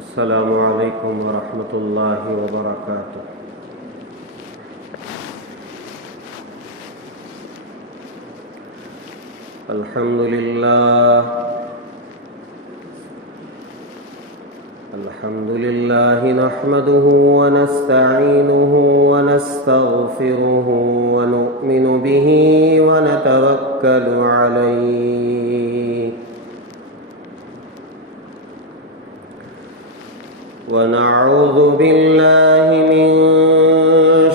السلام علیکم ورحمۃ اللہ وبرکاتہ۔ الحمد للہ نحمده ونستعینه ونستغفره ونؤمن به ونتوکل علیہ ونعوذ باللہ من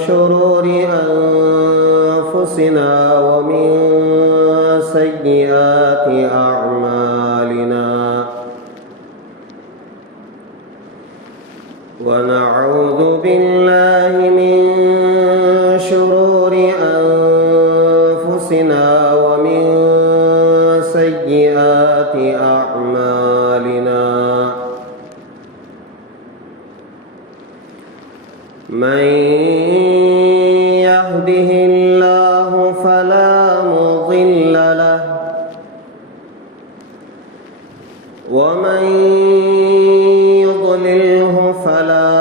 شرور انفسنا ومن سیئات اعمالنا ونعوذ باللہ من شرور انفسنا ومن سیئات اعمالنا من يهده الله فلا مضل له ومن يضلله فلا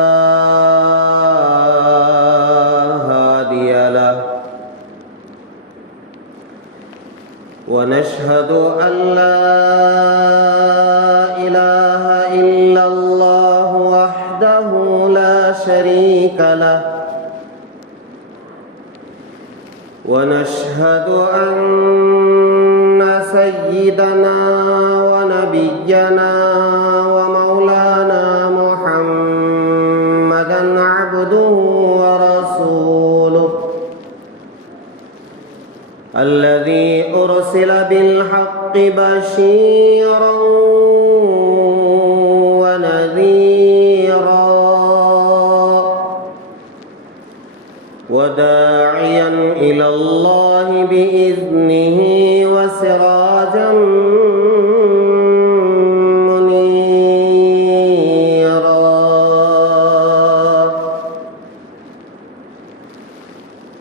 هادي له ونشهد أن لا إله إلا الله وحده لا شريك له ونشهد أن سيدنا ونبينا ومولانا محمدا عبده ورسوله الذي أرسل بالحق بشيرا ونذيرا وداعيا إلى الله بإذنه وسراجا منيرا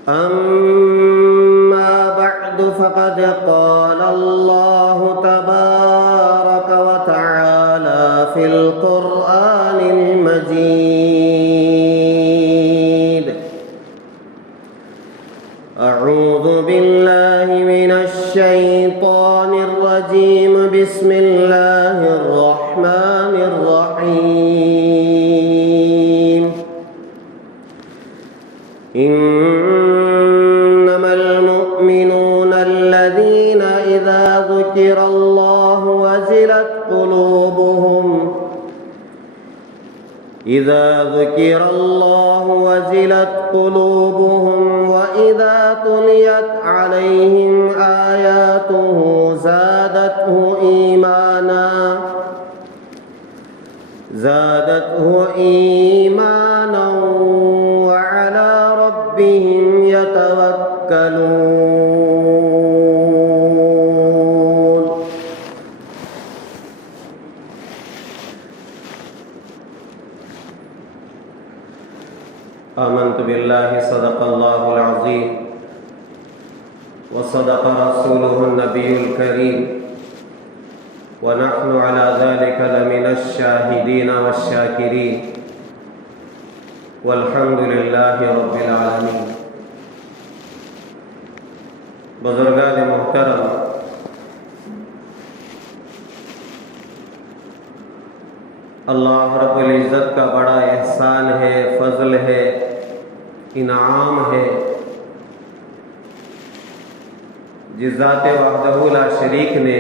أما بعد فقد قال الله تبارك وتعالى في القرآن المجيد أعوذ بالله من الشيطان الرجيم بسم الله الرحمن الرحيم إنما المؤمنون الذين إذا ذكر الله وجلت قلوبهم وإذا تليت عليهم آياته زادته إيمانا وعلى ربهم يتوكلون۔ آمنت بالله صدق الله العظيم وصدق رسوله النبي الكريم ونحن على ذلك لمن الشاهدين والشاكرين والحمد لله رب العالمين۔ بزرگان محترم، اللہ رب العزت کا بڑا احسان ہے، فضل ہے، انعام ہے، جس ذات وحدہ لا شریک نے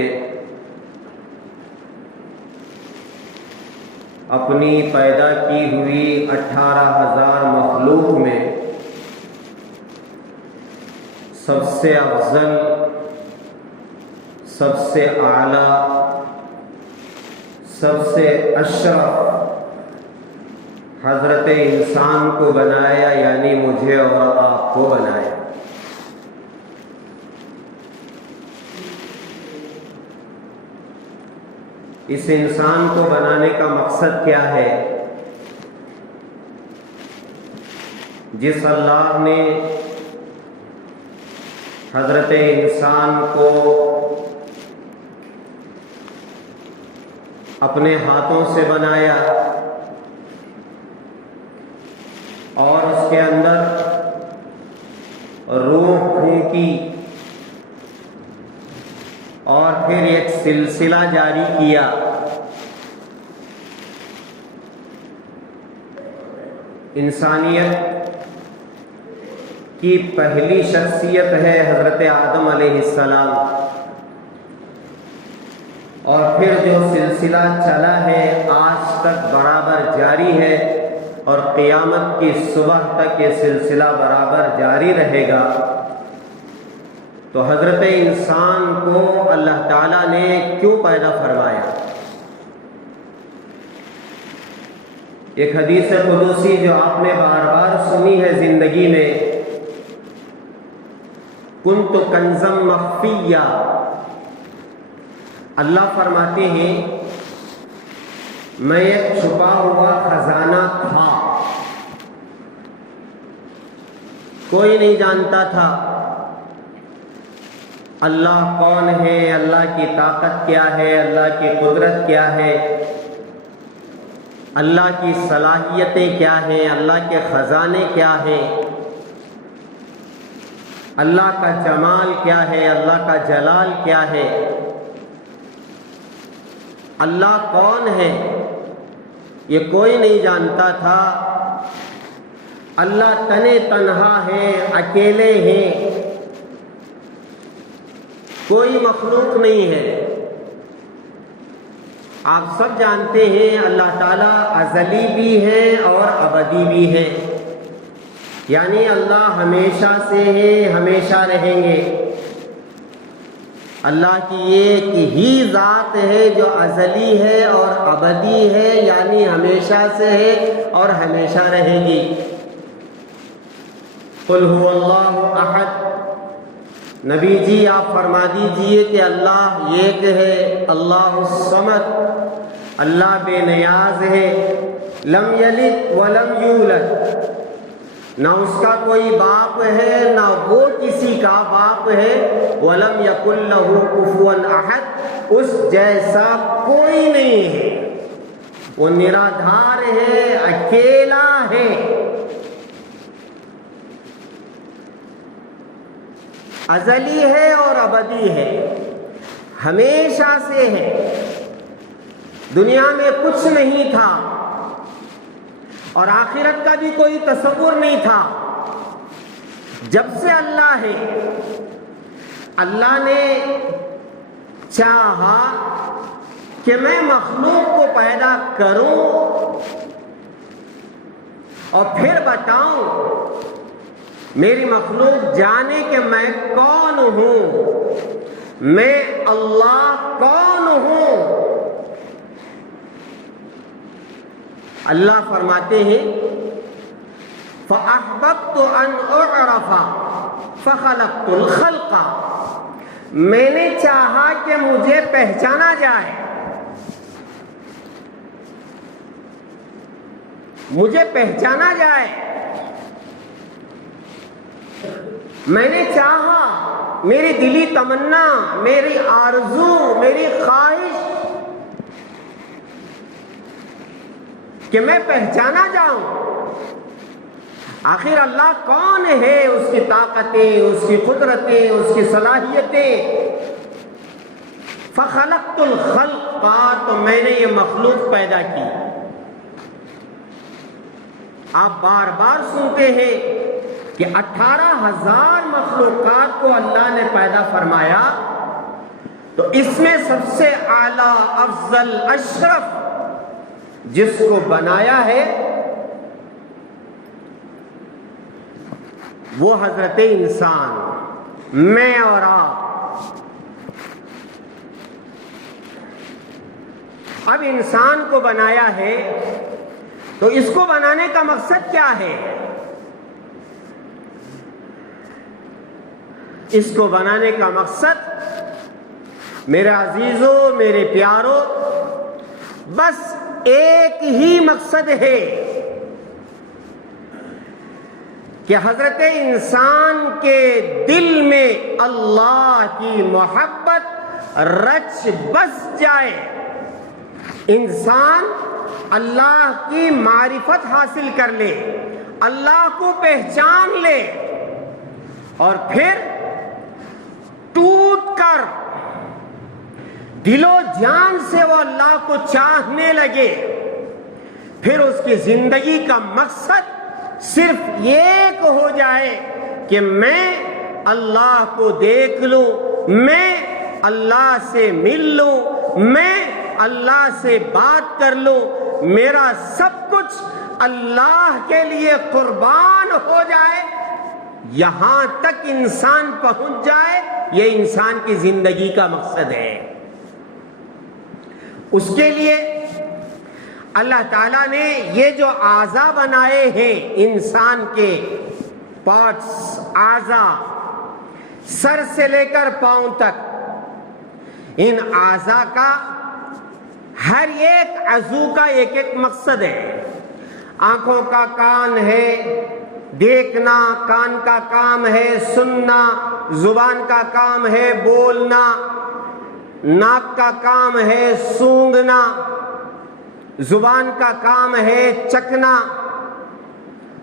اپنی پیدا کی ہوئی 18,000 مخلوق میں سب سے افضل، سب سے اعلیٰ، سب سے اشرف حضرت انسان کو بنایا، یعنی مجھے اور آپ کو بنایا۔ اس انسان کو بنانے کا مقصد کیا ہے؟ جس اللہ نے حضرت انسان کو اپنے ہاتھوں سے بنایا، سلسلہ جاری کیا۔ انسانیت کی پہلی شخصیت ہے حضرت آدم علیہ السلام، اور پھر جو سلسلہ چلا ہے آج تک برابر جاری ہے، اور قیامت کی صبح تک یہ سلسلہ برابر جاری رہے گا۔ تو حضرت انسان کو اللہ تعالیٰ نے کیوں پیدا فرمایا؟ ایک حدیث قدسی جو آپ نے بار بار سنی ہے زندگی میں، کنت کنزا مخفیا، اللہ فرماتے ہیں میں ایک چھپا ہوا خزانہ تھا، کوئی نہیں جانتا تھا اللہ کون ہے، اللہ کی طاقت کیا ہے، اللہ کی قدرت کیا ہے، اللہ کی صلاحیتیں کیا ہیں، اللہ کے خزانے کیا ہیں، اللہ کا جمال کیا ہے، اللہ کا جلال کیا ہے، اللہ کون ہے، یہ کوئی نہیں جانتا تھا۔ اللہ تنے تنہا ہے، اکیلے ہیں، کوئی مخلوق نہیں ہے۔ آپ سب جانتے ہیں اللہ تعالیٰ ازلی بھی ہے اور ابدی بھی ہے، یعنی اللہ ہمیشہ سے ہے، ہمیشہ رہیں گے۔ اللہ کی ایک ہی ذات ہے جو ازلی ہے اور ابدی ہے، یعنی ہمیشہ سے ہے اور ہمیشہ رہے گی۔ قل هو اللہ احد، نبی جی آپ فرما دیجئے کہ اللہ ایک ہے، اللہ الصمد، اللہ بے نیاز ہے، لم یلد ولم یولد، نہ اس کا کوئی باپ ہے نہ وہ کسی کا باپ ہے، ولم یکن لہ کفوا احد، اس جیسا کوئی نہیں ہے، وہ نرادھار ہے، اکیلا ہے۔ ازلی ہے اور ابدی ہے، ہمیشہ سے ہے، دنیا میں کچھ نہیں تھا اور آخرت کا بھی کوئی تصور نہیں تھا۔ جب سے اللہ ہے، اللہ نے چاہا کہ میں مخلوق کو پیدا کروں اور پھر بتاؤں، میری مخلوق جانے کہ میں کون ہوں، میں اللہ کون ہوں۔ اللہ فرماتے ہیں فَأَحْبَبْتُ أَنْ أُعْرَفَ فَخَلَقْتُ الْخَلْقَ، میں نے چاہا کہ مجھے پہچانا جائے، مجھے پہچانا جائے، میں نے چاہا، میری دلی تمنا، میری آرزو، میری خواہش کہ میں پہچانا جاؤں آخر اللہ کون ہے، اس کی طاقتیں، اس کی قدرتیں، اس کی صلاحیتیں۔ فخلقت الخلق، تو میں نے یہ مخلوق پیدا کی۔ آپ بار بار سنتے ہیں کہ 18,000 مخلوقات کو اللہ نے پیدا فرمایا، تو اس میں سب سے اعلیٰ، افضل، اشرف جس کو بنایا ہے وہ حضرت انسان، میں اور آپ۔ اب انسان کو بنایا ہے تو اس کو بنانے کا مقصد کیا ہے؟ اس کو بنانے کا مقصد میرے عزیزوں، میرے پیاروں، بس ایک ہی مقصد ہے کہ حضرت انسان کے دل میں اللہ کی محبت رچ بس جائے، انسان اللہ کی معرفت حاصل کر لے، اللہ کو پہچان لے، اور پھر ٹوٹ کر دل و جان سے وہ اللہ کو چاہنے لگے، پھر اس کی زندگی کا مقصد صرف ایک ہو جائے کہ میں اللہ کو دیکھ لوں، میں اللہ سے مل لوں، میں اللہ سے بات کر لوں، میرا سب کچھ اللہ کے لیے قربان ہو جائے، یہاں تک انسان پہنچ جائے، یہ انسان کی زندگی کا مقصد ہے۔ اس کے لیے اللہ تعالیٰ نے یہ جو اعضاء بنائے ہیں انسان کے پارٹس، اعضاء، سر سے لے کر پاؤں تک، ان اعضاء کا ہر ایک عضو کا ایک ایک مقصد ہے۔ آنکھوں کا کام ہے دیکھنا، کان کا کام ہے سننا، زبان کا کام ہے بولنا، ناک کا کام ہے سونگھنا، زبان کا کام ہے چکھنا،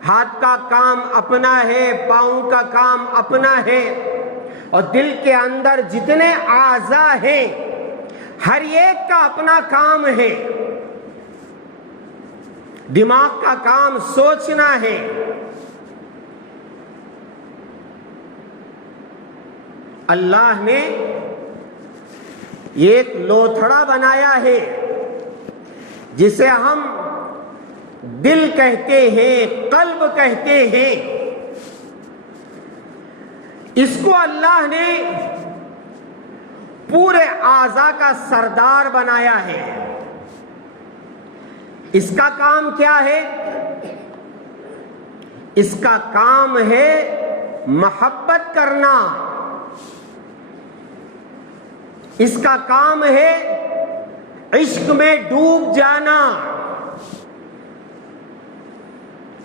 ہاتھ کا کام اپنا ہے، پاؤں کا کام اپنا ہے، اور دل کے اندر جتنے اعضاء ہیں ہر ایک کا اپنا کام ہے۔ دماغ کا کام سوچنا ہے، اللہ نے ایک لوتھڑا بنایا ہے جسے ہم دل کہتے ہیں، قلب کہتے ہیں، اس کو اللہ نے پورے اعضاء کا سردار بنایا ہے۔ اس کا کام کیا ہے؟ اس کا کام ہے محبت کرنا، اس کا کام ہے عشق میں ڈوب جانا۔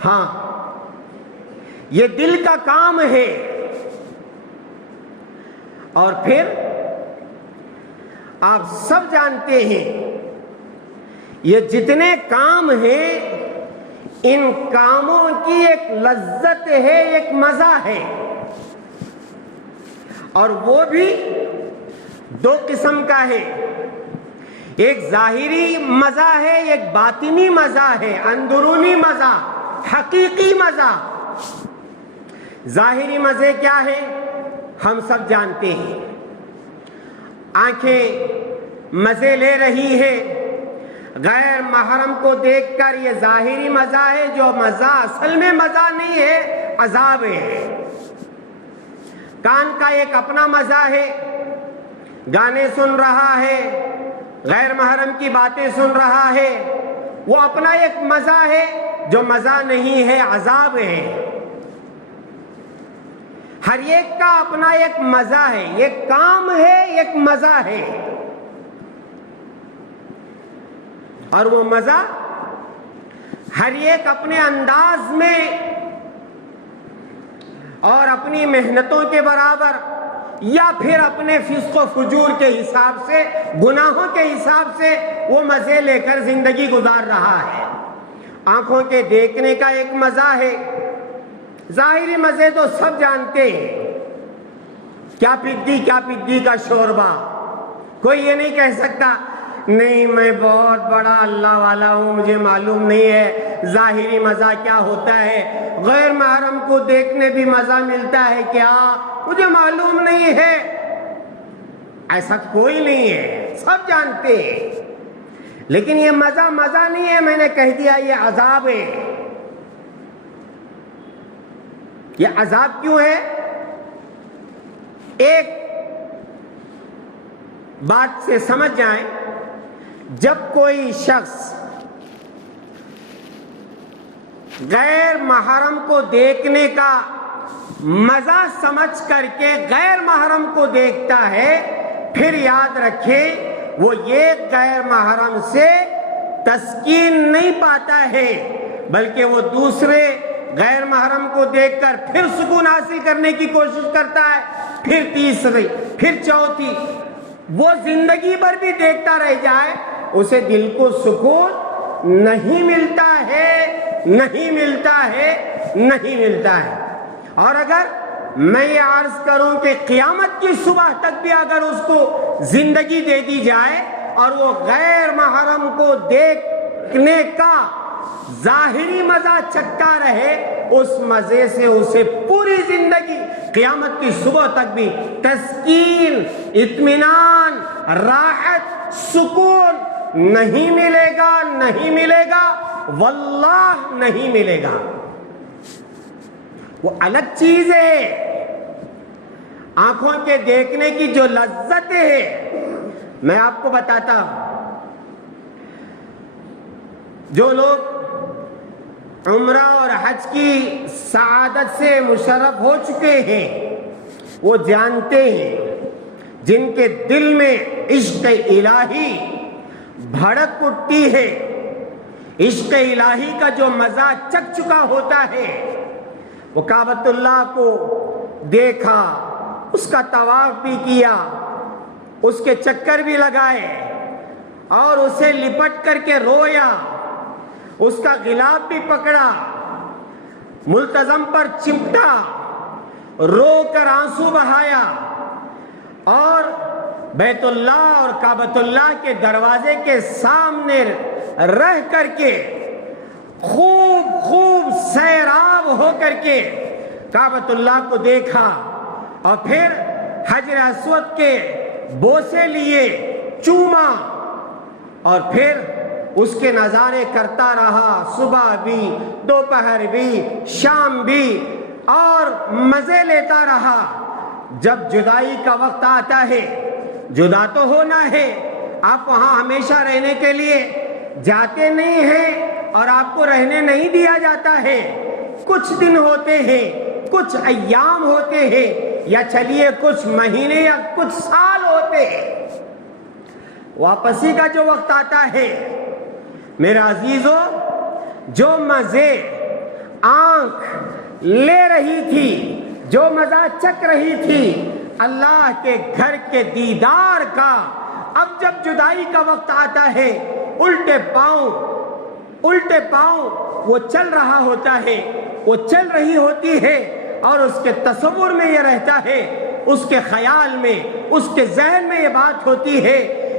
ہاں، یہ دل کا کام ہے۔ اور پھر آپ سب جانتے ہیں یہ جتنے کام ہیں ان کاموں کی ایک لذت ہے، ایک مزہ ہے، اور وہ بھی دو قسم کا ہے۔ ایک ظاہری مزہ ہے، ایک باطنی مزہ ہے، اندرونی مزہ، حقیقی مزہ۔ ظاہری مزے کیا ہے ہم سب جانتے ہیں۔ آنکھیں مزے لے رہی ہے غیر محرم کو دیکھ کر، یہ ظاہری مزہ ہے، جو مزہ اصل میں مزہ نہیں ہے، عذاب ہے۔ کان کا ایک اپنا مزہ ہے، گانے سن رہا ہے، غیر محرم کی باتیں سن رہا ہے، وہ اپنا ایک مزہ ہے، جو مزہ نہیں ہے، عذاب ہے۔ ہر ایک کا اپنا ایک مزہ ہے، ایک کام ہے، ایک مزہ ہے، اور وہ مزہ ہر ایک اپنے انداز میں اور اپنی محنتوں کے برابر، یا پھر اپنے فسق و فجور کے حساب سے، گناہوں کے حساب سے وہ مزے لے کر زندگی گزار رہا ہے۔ آنکھوں کے دیکھنے کا ایک مزہ ہے، ظاہری مزے تو سب جانتے ہیں، کیا پدی کا شوربہ۔ کوئی یہ نہیں کہہ سکتا نہیں میں بہت بڑا اللہ والا ہوں، مجھے معلوم نہیں ہے ظاہری مزہ کیا ہوتا ہے، غیر محرم کو دیکھنے بھی مزہ ملتا ہے کیا، مجھے معلوم نہیں ہے۔ ایسا کوئی نہیں ہے، سب جانتے ہیں، لیکن یہ مزہ مزہ نہیں ہے، میں نے کہہ دیا یہ عذاب ہے۔ یہ عذاب کیوں ہے؟ ایک بات سے سمجھ جائیں، جب کوئی شخص غیر محرم کو دیکھنے کا مزہ سمجھ کر کے غیر محرم کو دیکھتا ہے، پھر یاد رکھیں وہ ایک غیر محرم سے تسکین نہیں پاتا ہے، بلکہ وہ دوسرے غیر محرم کو دیکھ کر پھر سکون حاصل کرنے کی کوشش کرتا ہے، پھر تیسری، پھر چوتھی۔ وہ زندگی بھر بھی دیکھتا رہ جائے، اسے دل کو سکون نہیں ملتا ہے، نہیں ملتا ہے، نہیں ملتا ہے۔ اور اگر میں یہ عرض کروں کہ قیامت کی صبح تک بھی اگر اس کو زندگی دے دی جائے اور وہ غیر محرم کو دیکھنے کا ظاہری مزہ چکھتا رہے، اس مزے سے اسے پوری زندگی قیامت کی صبح تک بھی تسکین، اطمینان، راحت، سکون نہیں ملے گا، نہیں ملے گا، واللہ نہیں ملے گا۔ وہ الگ چیز ہے، آنکھوں کے دیکھنے کی جو لذت ہے۔ میں آپ کو بتاتا ہوں، جو لوگ عمرہ اور حج کی سعادت سے مشرف ہو چکے ہیں وہ جانتے ہیں، جن کے دل میں عشق الہی بھڑک اٹھتی ہے، عشق الہی کا جو مزہ چکھ چکا ہوتا ہے، وہ کعبۃ اللہ کو دیکھا، اس کا طواف بھی کیا، اس کے چکر بھی لگائے اور اسے لپٹ کر کے رویا، اس کا غلاف بھی پکڑا، ملتزم پر چمٹا، رو کر آنسو بہایا، اور بیت اللہ اور کعبۃ اللہ کے دروازے کے سامنے رہ کر کے خوب سیراب ہو کر کے کعبۃ اللہ کو دیکھا، اور پھر حجر اسود کے بوسے لیے، چوما، اور پھر اس کے نظارے کرتا رہا، صبح بھی، دوپہر بھی، شام بھی، اور مزے لیتا رہا۔ جب جدائی کا وقت آتا ہے، جدا تو ہونا ہے، آپ وہاں ہمیشہ رہنے کے لیے جاتے نہیں ہیں اور آپ کو رہنے نہیں دیا جاتا ہے، کچھ دن ہوتے ہیں، کچھ ایام ہوتے ہیں، یا چلیے کچھ مہینے یا کچھ سال ہوتے ہیں، واپسی کا جو وقت آتا ہے، میرے عزیزو، جو مزے آنکھ لے رہی تھی، جو مزہ چکھ رہی تھی اللہ کے گھر کے دیدار کا، اب جب جدائی کا وقت آتا ہے، الٹے پاؤں وہ چل رہا ہوتا ہے، وہ چل رہی ہوتی ہے، اور اس کے تصور میں یہ رہتا ہے، اس کے خیال میں، اس کے ذہن میں یہ بات ہوتی ہے،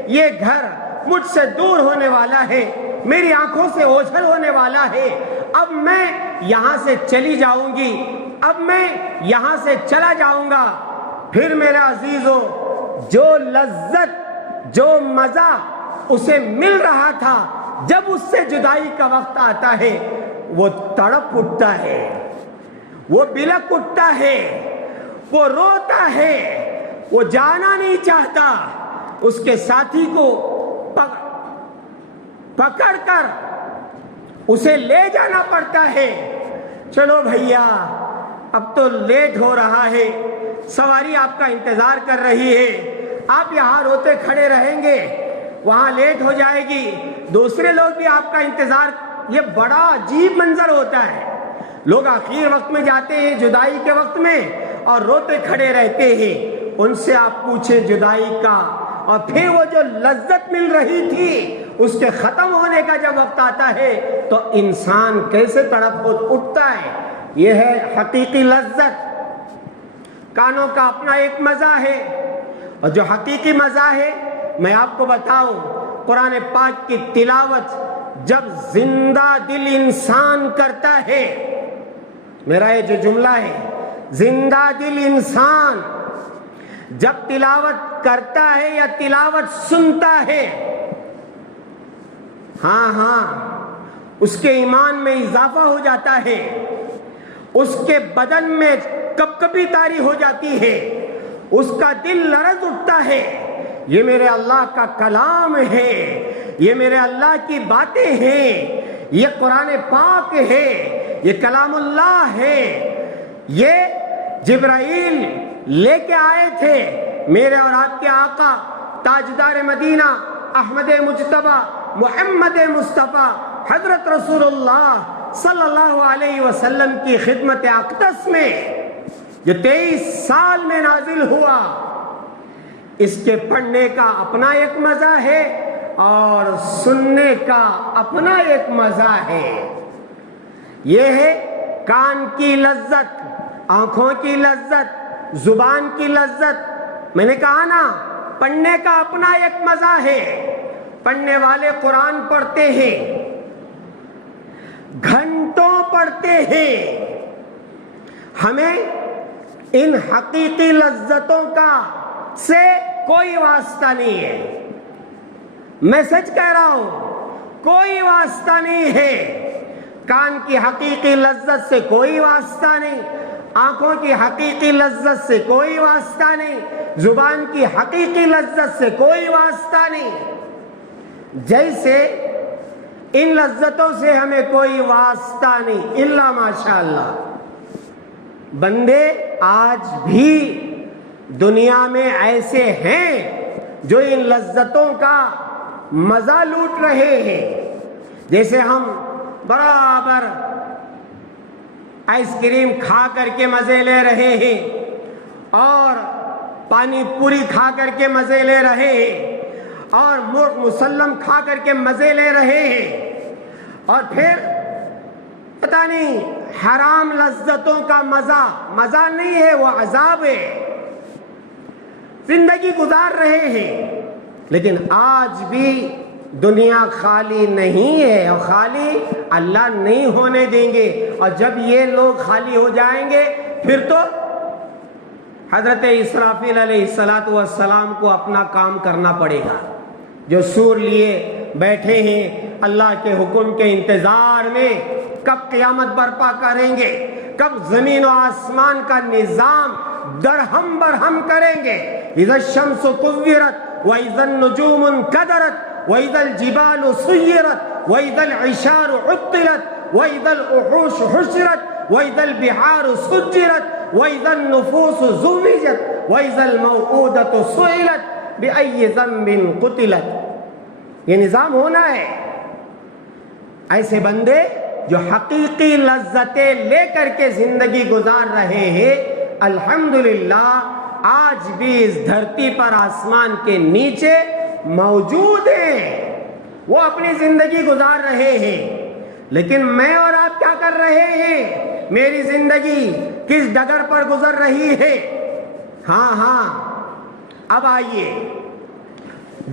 یہ گھر مجھ سے دور ہونے والا ہے، میری آنکھوں سے اوجھل ہونے والا ہے، اب میں یہاں سے چلی جاؤں گی، اب میں یہاں سے چلا جاؤں گا۔ پھر میرے عزیزو، جو لذت، جو مزہ اسے مل رہا تھا، جب اس سے جدائی کا وقت آتا ہے، وہ تڑپ اٹھتا ہے، وہ بلک اٹھتا ہے، وہ روتا ہے، وہ جانا نہیں چاہتا، اس کے ساتھی کو پکڑ کر اسے لے جانا پڑتا ہے۔ چلو بھیا، اب تو لیٹ ہو رہا ہے، سواری آپ کا انتظار کر رہی ہے، آپ یہاں روتے کھڑے رہیں گے، وہاں لیٹ ہو جائے گی، دوسرے لوگ بھی آپ کا انتظار۔ یہ بڑا عجیب منظر ہوتا ہے، لوگ آخر وقت میں جاتے ہیں، جدائی کے وقت میں، اور روتے کھڑے رہتے ہیں، ان سے آپ پوچھیں جدائی کا، اور پھر وہ جو لذت مل رہی تھی اس کے ختم ہونے کا جب وقت آتا ہے تو انسان کیسے تڑپ اٹھتا ہے۔ یہ ہے حقیقی لذت۔ کانوں کا اپنا ایک مزہ ہے، اور جو حقیقی مزہ ہے میں آپ کو بتاؤں، قرآن پاک کی تلاوت جب زندہ دل انسان کرتا ہے، میرا یہ جو جملہ ہے، زندہ دل انسان جب تلاوت کرتا ہے یا تلاوت سنتا ہے، ہاں اس کے ایمان میں اضافہ ہو جاتا ہے، اس کے بدن میں کپکپی طاری ہو جاتی ہے، اس کا دل لرز اٹھتا ہے، یہ میرے اللہ کا کلام ہے، یہ میرے اللہ کی باتیں ہیں، یہ قرآن پاک ہے، یہ کلام اللہ ہے، یہ جبرائیل لے کے آئے تھے میرے اور آپ کے آقا تاجدار مدینہ احمد مجتبی محمد مصطفیٰ حضرت رسول اللہ صلی اللہ علیہ وسلم کی خدمت اقدس میں، جو 23 سال میں نازل ہوا، اس کے پڑھنے کا اپنا ایک مزہ ہے اور سننے کا اپنا ایک مزہ ہے۔ یہ ہے کان کی لذت، آنکھوں کی لذت، زبان کی لذت۔ میں نے کہا نا، پڑھنے کا اپنا ایک مزہ ہے. پڑھنے والے قرآن پڑھتے ہیں، گھنٹوں پڑھتے ہیں. ہمیں ان حقیقی لذتوں کا سے کوئی واسطہ نہیں ہے. میں سچ کہہ رہا ہوں، کوئی واسطہ نہیں ہے. کان کی حقیقی لذت سے کوئی واسطہ نہیں، آنکھوں کی حقیقی لذت سے کوئی واسطہ نہیں، زبان کی حقیقی لذت سے کوئی واسطہ نہیں. جیسے ان لذتوں سے ہمیں کوئی واسطہ نہیں الا ماشاءاللہ. بندے آج بھی دنیا میں ایسے ہیں جو ان لذتوں کا مزہ لوٹ رہے ہیں. جیسے ہم برابر آئس کریم کھا کر کے مزے لے رہے ہیں اور پانی پوری کھا کر کے مزے لے رہے ہیں اور مرغ مسلم کھا کر کے مزے لے رہے ہیں، اور پھر پتہ نہیں حرام لذتوں کا مزہ نہیں ہے، وہ عذاب ہے. زندگی گزار رہے ہیں. لیکن آج بھی دنیا خالی نہیں ہے اور خالی اللہ نہیں ہونے دیں گے. اور جب یہ لوگ خالی ہو جائیں گے پھر تو حضرت اسرافیل علیہ السلام کو اپنا کام کرنا پڑے گا، جو سور لیے بیٹھے ہیں اللہ کے حکم کے انتظار میں. کب قیامت برپا کریں گے، کب زمین و آسمان کا نظام درہم برہم کریں گے. اذا الشمس كورت واذا النجوم انكدرت واذا الجبال سيرت واذا العشار عطلت واذا الوحوش حشرت واذا البحار سجرت واذا النفوس زوجت واذا الموءودة سئلت بأي ذنب قتلت. یہ نظام ہونا ہے. ایسے بندے جو حقیقی لذتیں لے کر کے زندگی گزار رہے ہیں، الحمدللہ آج بھی اس دھرتی پر آسمان کے نیچے موجود ہیں. وہ اپنی زندگی گزار رہے ہیں. لیکن میں اور آپ کیا کر رہے ہیں؟ میری زندگی کس ڈگر پر گزر رہی ہے؟ ہاں اب آئیے،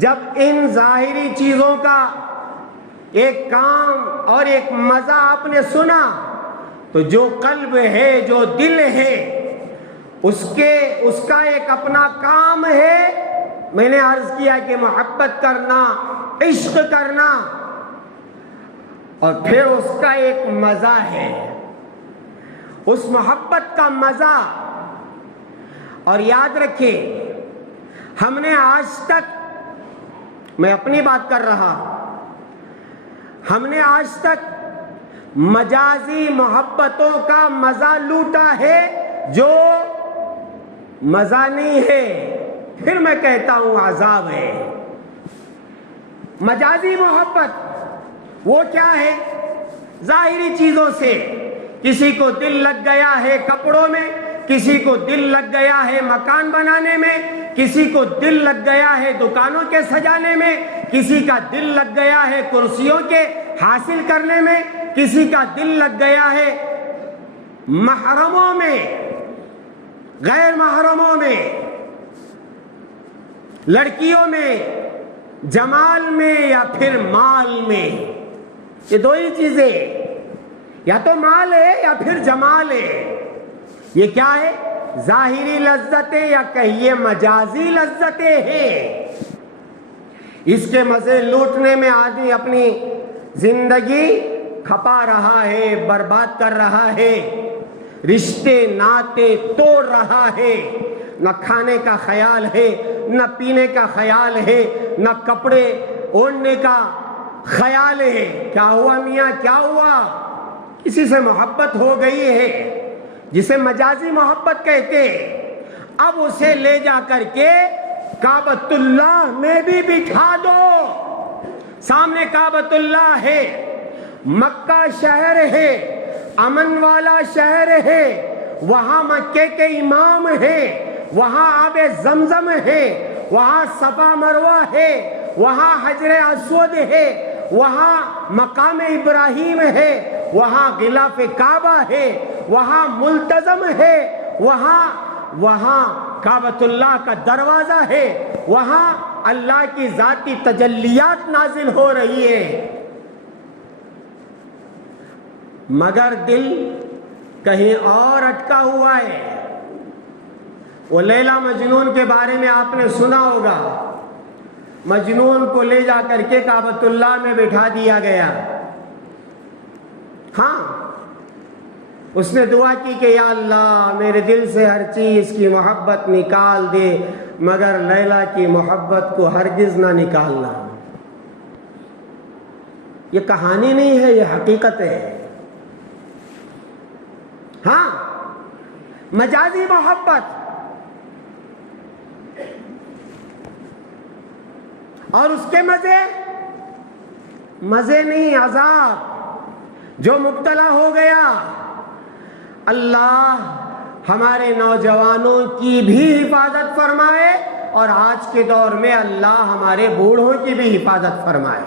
جب ان ظاہری چیزوں کا ایک کام اور ایک مزہ آپ نے سنا تو جو قلب ہے، جو دل ہے، اس کا ایک اپنا کام ہے. میں نے عرض کیا کہ محبت کرنا، عشق کرنا، اور پھر اس کا ایک مزہ ہے. اس محبت کا مزہ. اور یاد رکھیں، ہم نے آج تک، میں اپنی بات کر رہا، ہم نے آج تک مجازی محبتوں کا مزہ لوٹا ہے جو مزہ نہیں ہے. پھر میں کہتا ہوں عذاب ہے. مجازی محبت وہ کیا ہے؟ ظاہری چیزوں سے. کسی کو دل لگ گیا ہے کپڑوں میں، کسی کو دل لگ گیا ہے مکان بنانے میں، کسی کو دل لگ گیا ہے دکانوں کے سجانے میں، کسی کا دل لگ گیا ہے کرسیوں کے حاصل کرنے میں، کسی کا دل لگ گیا ہے محرموں میں، غیر محرموں میں، لڑکیوں میں، جمال میں یا پھر مال میں. یہ دو ہی چیزیں، یا تو مال ہے یا پھر جمال ہے. یہ کیا ہے؟ ظاہری لذتیں یا کہیے مجازی لذتیں ہیں. اس کے مزے لوٹنے میں آدمی اپنی زندگی کھپا رہا ہے، برباد کر رہا ہے، رشتے ناطے توڑ رہا ہے. نہ کھانے کا خیال ہے، نہ پینے کا خیال ہے، نہ کپڑے اوڑھنے کا خیال ہے. کیا ہوا میاں، کیا ہوا؟ کسی سے محبت ہو گئی ہے جسے مجازی محبت کہتے ہیں. اب اسے لے جا کر کے کعبۃ اللہ میں بھی بٹھا دو. سامنے کعبۃ اللہ ہے، مکہ شہر ہے، امن والا شہر ہے، وہاں مکے کے امام ہے، وہاں آب زمزم ہے، وہاں صفا مروہ ہے، وہاں حجر اسود ہے، وہاں مقام ابراہیم ہے، وہاں غلاف کعبہ ہے، وہاں ملتزم ہے، وہاں وہاں کعبۃ اللہ کا دروازہ ہے، وہاں اللہ کی ذاتی تجلیات نازل ہو رہی ہے، مگر دل کہیں اور اٹکا ہوا ہے۔ وہ لیلا مجنون کے بارے میں آپ نے سنا ہوگا، مجنون کو لے جا کر کے کعبۃ اللہ میں بٹھا دیا گیا، ہاں اس نے دعا کی کہ یا اللہ میرے دل سے ہر چیز کی محبت نکال دے، مگر لیلا کی محبت کو ہرگز نہ نکالنا۔ یہ کہانی نہیں ہے، یہ حقیقت ہے۔ ہاں مجازی محبت اور اس کے مزے نہیں، عذاب جو مبتلا ہو گیا۔ اللہ ہمارے نوجوانوں کی بھی حفاظت فرمائے، اور آج کے دور میں اللہ ہمارے بوڑھوں کی بھی حفاظت فرمائے۔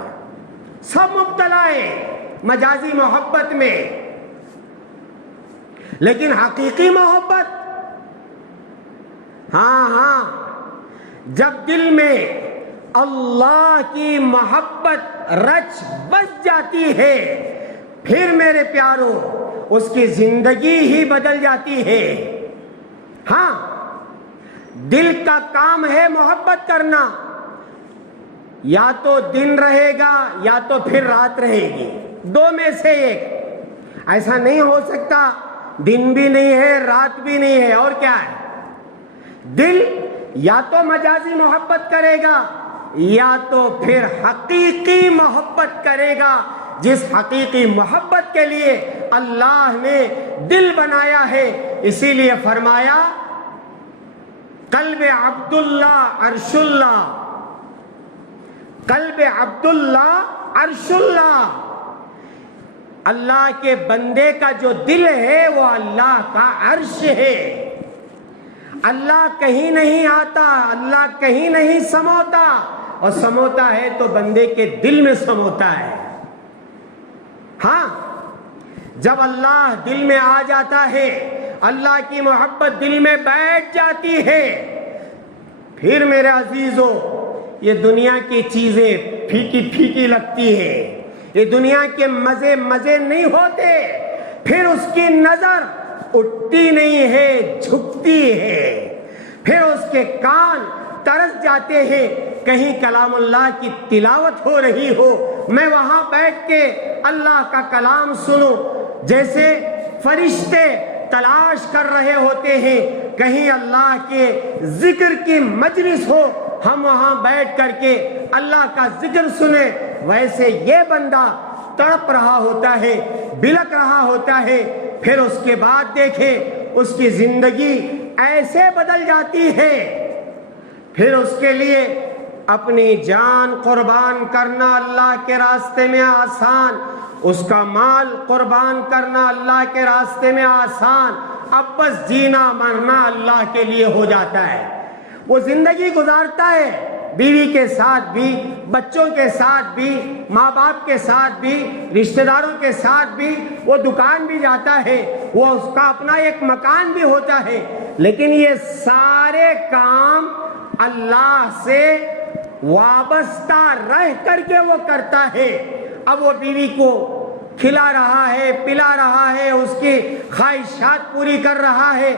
سب مبتلا ہے مجازی محبت میں، لیکن حقیقی محبت، ہاں جب دل میں اللہ کی محبت رچ بس جاتی ہے، پھر میرے پیارو اس کی زندگی ہی بدل جاتی ہے۔ ہاں دل کا کام ہے محبت کرنا، یا تو دن رہے گا یا تو پھر رات رہے گی، دو میں سے ایک۔ ایسا نہیں ہو سکتا دن بھی نہیں ہے رات بھی نہیں ہے، اور کیا ہے؟ دل یا تو مجازی محبت کرے گا یا تو پھر حقیقی محبت کرے گا، جس حقیقی محبت کے لیے اللہ نے دل بنایا ہے۔ اسی لیے فرمایا قلب عبداللہ عرش اللہ، قلب عبداللہ عرش اللہ، اللہ کے بندے کا جو دل ہے وہ اللہ کا عرش ہے۔ اللہ کہیں نہیں آتا، اللہ کہیں نہیں سموتا، اور سموتا ہے تو بندے کے دل میں سموتا ہے۔ ہاں جب اللہ دل میں آ جاتا ہے، اللہ کی محبت دل میں بیٹھ جاتی ہے، پھر میرے عزیزو یہ دنیا کی چیزیں پھیکی پھیکی لگتی ہے، یہ دنیا کے مزے نہیں ہوتے، پھر اس کی نظر اٹھتی نہیں ہے، جھکتی ہے، پھر اس کے کان ترس جاتے ہیں، کہیں کلام اللہ کی تلاوت ہو رہی ہو، میں وہاں بیٹھ کے اللہ کا کلام سنوں، جیسے فرشتے تلاش کر رہے ہوتے ہیں کہیں اللہ کے ذکر کی مجلس ہو، ہم وہاں بیٹھ کر کے اللہ کا ذکر سنیں، ویسے یہ بندہ تڑپ رہا ہوتا ہے، بلک رہا ہوتا ہے۔ پھر اس کے بعد دیکھیں اس کی زندگی ایسے بدل جاتی ہے، پھر اس کے لیے اپنی جان قربان کرنا اللہ کے راستے میں آسان، اس کا مال قربان کرنا اللہ کے راستے میں آسان، اب بس جینا مرنا اللہ کے لیے ہو جاتا ہے۔ وہ زندگی گزارتا ہے، بیوی کے ساتھ بھی، بچوں کے ساتھ بھی، ماں باپ کے ساتھ بھی، رشتہ داروں کے ساتھ بھی، وہ دکان بھی جاتا ہے، وہ اس کا اپنا ایک مکان بھی ہوتا ہے، لیکن یہ سارے کام اللہ سے وابستہ رہ کر کے وہ کرتا ہے۔ اب وہ بیوی کو کھلا رہا ہے، پلا رہا ہے، اس کی خواہشات پوری کر رہا ہے،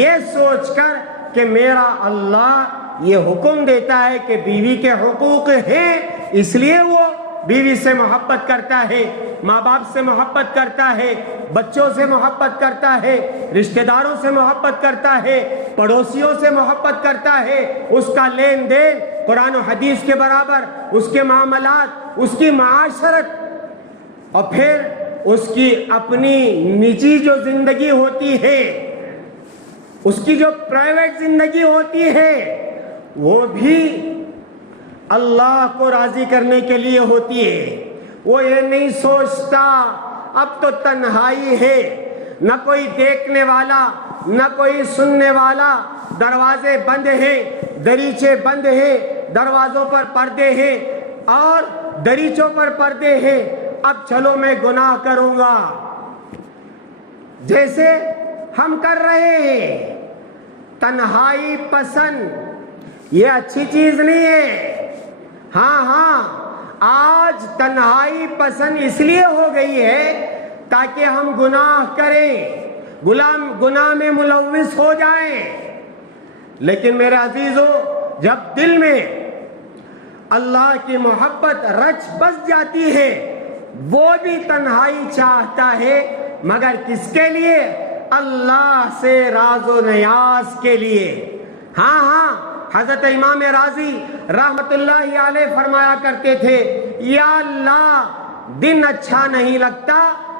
یہ سوچ کر کہ میرا اللہ یہ حکم دیتا ہے کہ بیوی کے حقوق ہیں، اس لیے وہ بیوی سے محبت کرتا ہے، ماں باپ سے محبت کرتا ہے، بچوں سے محبت کرتا ہے، رشتہ داروں سے محبت کرتا ہے، پڑوسیوں سے محبت کرتا ہے، اس کا لین دین قرآن و حدیث کے برابر، اس کے معاملات، اس کی معاشرت، اور پھر اس کی اپنی نجی جو زندگی ہوتی ہے، اس کی جو پرائیویٹ زندگی ہوتی ہے، وہ بھی اللہ کو راضی کرنے کے لیے ہوتی ہے۔ وہ یہ نہیں سوچتا اب تو تنہائی ہے، نہ کوئی دیکھنے والا، نہ کوئی سننے والا، دروازے بند ہیں، دریچے بند ہیں، دروازوں پر پردے ہیں اور دریچوں پر پردے ہیں، اب چلو میں گناہ کروں گا، جیسے ہم کر رہے ہیں۔ تنہائی پسند یہ اچھی چیز نہیں ہے. ہاں آج تنہائی پسند اس لیے ہو گئی ہے تاکہ ہم گناہ کریں, گناہ میں ملوث ہو جائیں. لیکن میرے عزیزو, جب دل میں اللہ کی محبت رچ بس جاتی ہے, وہ بھی تنہائی چاہتا ہے, مگر کس کے لیے؟ اللہ سے راز و نیاز کے لیے. ہاں حضرت امام راضی رحمت اللہ علیہ فرمایا کرتے تھے, یا اللہ دن اچھا نہیں لگتا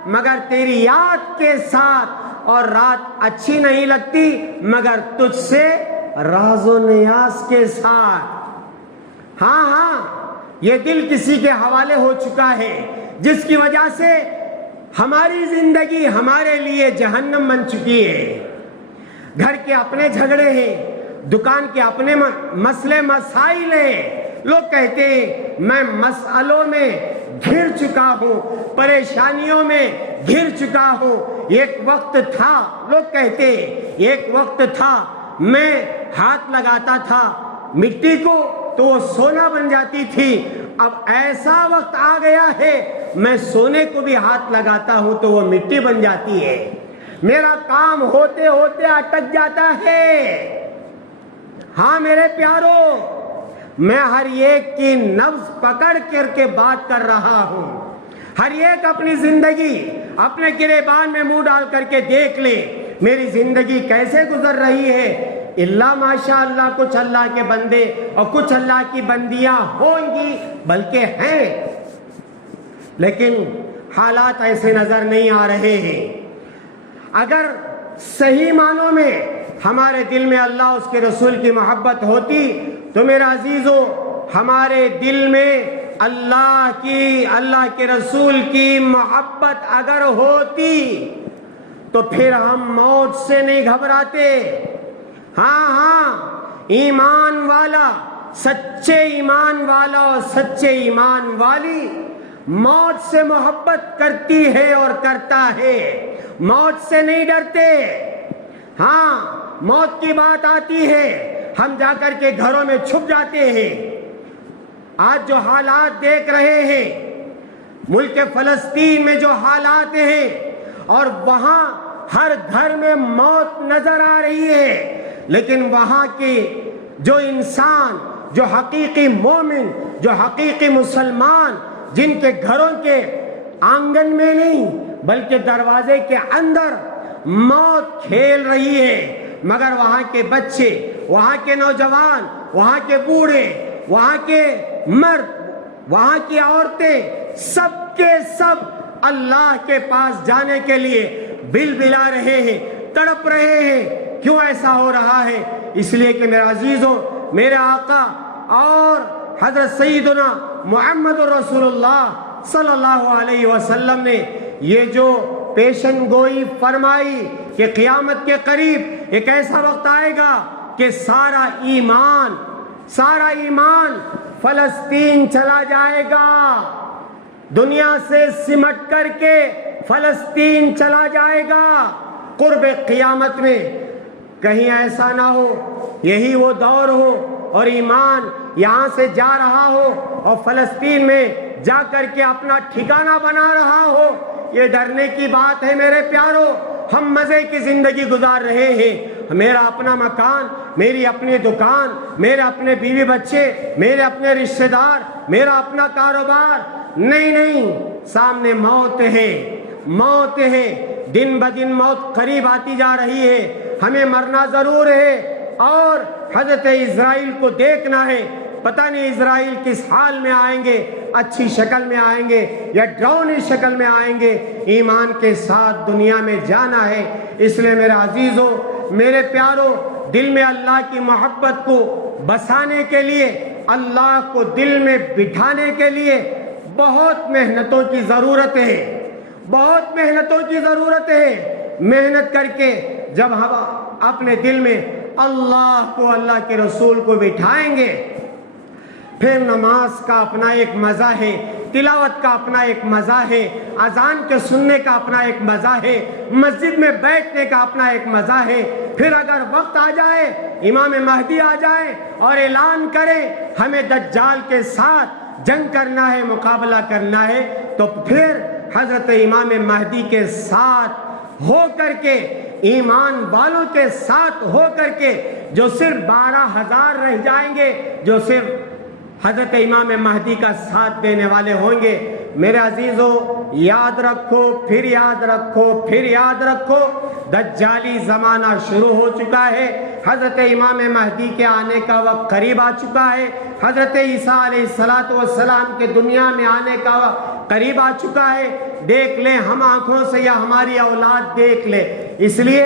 مگر تیری یاد کے ساتھ, اور رات اچھی نہیں لگتی مگر تجھ سے راز و نیاز کے ساتھ. ہاں یہ دل کسی کے حوالے ہو چکا ہے, جس کی وجہ سے ہماری زندگی ہمارے لیے جہنم بن چکی ہے. گھر کے اپنے جھگڑے ہیں, دکان کے اپنے مسئلے مسائل ہیں. لوگ کہتے ہیں میں مسئلوں میں گھر چکا ہوں, پریشانیوں میں گھر چکا ہوں. ایک وقت تھا, لوگ کہتے ہیں ایک وقت تھا میں ہاتھ لگاتا تھا مٹی کو تو وہ سونا بن جاتی تھی. اب ایسا وقت آ گیا ہے میں سونے کو بھی ہاتھ لگاتا ہوں تو وہ مٹی بن جاتی ہے. میرا کام ہوتے ہوتے اٹک جاتا ہے. ہاں میرے پیارو, میں ہر ایک کی نبض پکڑ کر کے بات کر رہا ہوں. ہر ایک اپنی زندگی اپنے گریبان میں منہ ڈال کر کے دیکھ لے, میری زندگی کیسے گزر رہی ہے. اللہ ماشاء اللہ کچھ اللہ کے بندے اور کچھ اللہ کی بندیاں ہوں گی, بلکہ ہیں, لیکن حالات ایسے نظر نہیں آ رہے ہیں. اگر صحیح معنوں میں ہمارے دل میں اللہ اس کے رسول کی محبت ہوتی تو میرا عزیزو, ہمارے دل میں اللہ کے رسول کی محبت اگر ہوتی تو پھر ہم موت سے نہیں گھبراتے. ہاں ایمان والا, سچے ایمان والا اور سچے ایمان والی موت سے محبت کرتی ہے اور کرتا ہے, موت سے نہیں ڈرتے. ہاں موت کی بات آتی ہے ہم جا کر کے گھروں میں چھپ جاتے ہیں. آج جو حالات دیکھ رہے ہیں ملک فلسطین میں, جو حالات ہیں, اور وہاں ہر گھر میں موت نظر آ رہی ہے, لیکن وہاں کے جو انسان, جو حقیقی مومن, جو حقیقی مسلمان, جن کے گھروں کے آنگن میں نہیں بلکہ دروازے کے اندر موت کھیل رہی ہے, مگر وہاں کے بچے, وہاں کے نوجوان, وہاں کے بوڑھے, وہاں کے مرد, وہاں کی عورتیں, سب کے سب اللہ کے پاس جانے کے لیے بل بلا رہے ہیں, تڑپ رہے ہیں. کیوں ایسا ہو رہا ہے؟ اس لیے کہ میرے عزیزوں, میرے آقا اور حضرت سیدنا محمد رسول اللہ صلی اللہ علیہ وسلم نے یہ جو پیشن گوئی فرمائی کہ قیامت کے قریب ایک ایسا وقت آئے گا کہ سارا ایمان فلسطین چلا جائے گا, دنیا سے سمٹ کر کے فلسطین چلا جائے گا. قرب قیامت میں کہیں ایسا نہ ہو یہی وہ دور ہو اور ایمان یہاں سے جا رہا ہو اور فلسطین میں جا کر کے اپنا ٹھکانہ بنا رہا ہو. یہ ڈرنے کی بات ہے میرے پیارو. ہم مزے کی زندگی گزار رہے ہیں, میرا اپنا مکان, میری اپنی دکان, میرے اپنے بیوی بچے, میرے اپنے رشتہ دار, میرا اپنا کاروبار. نہیں, سامنے موت ہے, دن بدن موت قریب آتی جا رہی ہے. ہمیں مرنا ضرور ہے اور حضرت اسرائیل کو دیکھنا ہے. پتہ نہیں اسرائیل کس حال میں آئیں گے, اچھی شکل میں آئیں گے یا ڈراؤنی شکل میں آئیں گے. ایمان کے ساتھ دنیا میں جانا ہے. اس لیے میرے عزیزو, میرے پیارو, دل میں اللہ کی محبت کو بسانے کے لیے, اللہ کو دل میں بٹھانے کے لیے بہت محنتوں کی ضرورت ہے, بہت محنتوں کی ضرورت ہے. محنت کر کے جب ہم اپنے دل میں اللہ کو, اللہ کے رسول کو بٹھائیں گے, پھر نماز کا اپنا ایک مزہ ہے, تلاوت کا اپنا ایک مزہ ہے, اذان کے سننے کا اپنا ایک مزہ ہے, مسجد میں بیٹھنے کا اپنا ایک مزہ ہے. پھر اگر وقت آ جائے، امام مہدی آ جائے اور اعلان کرے ہمیں دجال کے ساتھ جنگ کرنا ہے، مقابلہ کرنا ہے، تو پھر حضرت امام مہدی کے ساتھ ہو کر کے، ایمان والوں کے ساتھ ہو کر کے، جو صرف 12,000 رہ جائیں گے جو صرف حضرت امام مہدی کا ساتھ دینے والے ہوں گے۔ میرے عزیزو، یاد رکھو، پھر یاد رکھو، پھر یاد رکھو، دجالی زمانہ شروع ہو چکا ہے۔ حضرت امام مہدی کے آنے کا وقت قریب آ چکا ہے۔ حضرت عیسیٰ علیہ السلام کے دنیا میں آنے کا وقت قریب آ چکا ہے۔ دیکھ لیں ہم آنکھوں سے یا ہماری اولاد دیکھ لے، اس لیے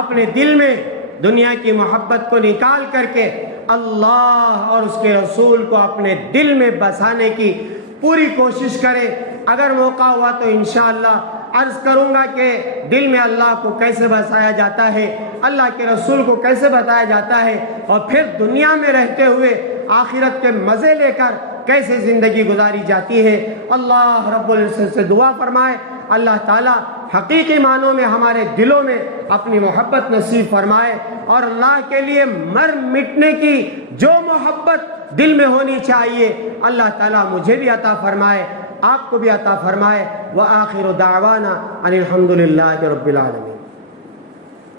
اپنے دل میں دنیا کی محبت کو نکال کر کے اللہ اور اس کے رسول کو اپنے دل میں بسانے کی پوری کوشش کرے۔ اگر موقع ہوا تو انشاءاللہ عرض کروں گا کہ دل میں اللہ کو کیسے بسایا جاتا ہے، اللہ کے رسول کو کیسے بتایا جاتا ہے، اور پھر دنیا میں رہتے ہوئے آخرت کے مزے لے کر کیسے زندگی گزاری جاتی ہے۔ اللہ رب العزت سے دعا فرمائے اللہ تعالی حقیقی معنوں میں ہمارے دلوں میں اپنی محبت نصیب فرمائے، اور اللہ کے لیے مر مٹنے کی جو محبت دل میں ہونی چاہیے اللہ تعالیٰ مجھے بھی عطا فرمائے، آپ کو بھی عطا فرمائے۔ وآخر دعوانا ان الحمد للہ رب العالمین۔